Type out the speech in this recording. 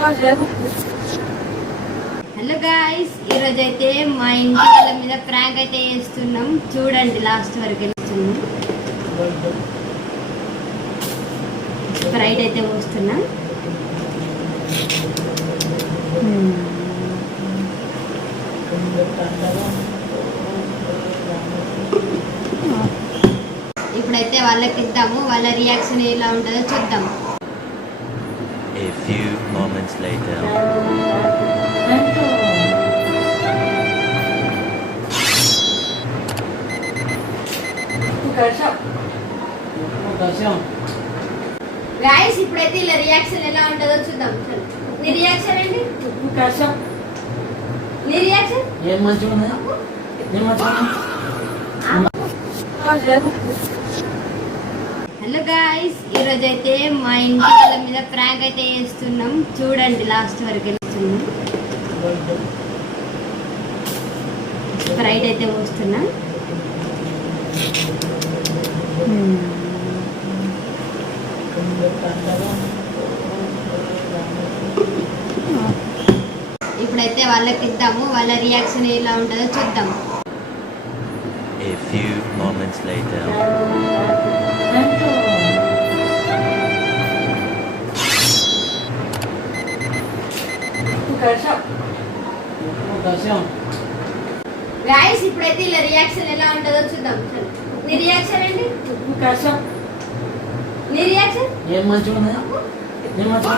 Hello guys, ఈరోజు అయితే మా ఇంటి వాళ్ళ మీద ప్రాంక్ అయితే చేస్తున్నాం. చూడండి, లాస్ట్ వరకు వెళ్తున్నాం. స్ప్రైట్ అయితే పోస్తున్నాం. ఇప్పుడైతే వాళ్ళకి ఇద్దాము, వాళ్ళ రియాక్షన్ ఎలా ఉంటుందో చూద్దాం. A few moments later. Guys, ఇప్పుడైతే ఇలా రియాక్షన్ ఎలా ఉంటుందో చూద్దాం. నీ రియాక్షన్ ఏంటి? నీ రియాక్షన్ ఏం మంచిగా ఉన్నదా? ఏం మంచిగా హలో గాయ్స్, ఈరోజు అయితే మా ఇంటి వాళ్ళ మీద ప్రాంక్ అయితే చేస్తున్నాం. చూడండి, లాస్ట్ వరకు వెళ్తున్నాం. స్ప్రైట్ అయితే పోస్తున్నాం. ఇప్పుడైతే వాళ్ళకి ఇద్దాము, వాళ్ళ రియాక్షన్ ఎలా ఉంటుందో చూద్దాం. A few moments later. Guys, ఇప్పుడైతే ఇలా రియాక్షన్ ఎలా ఉంటుందో చూద్దాం. నీ రియాక్షన్ ఏంటి? నీ రియాక్షన్ ఏం మంచిగా ఉన్నదా? ఏం మంచిగా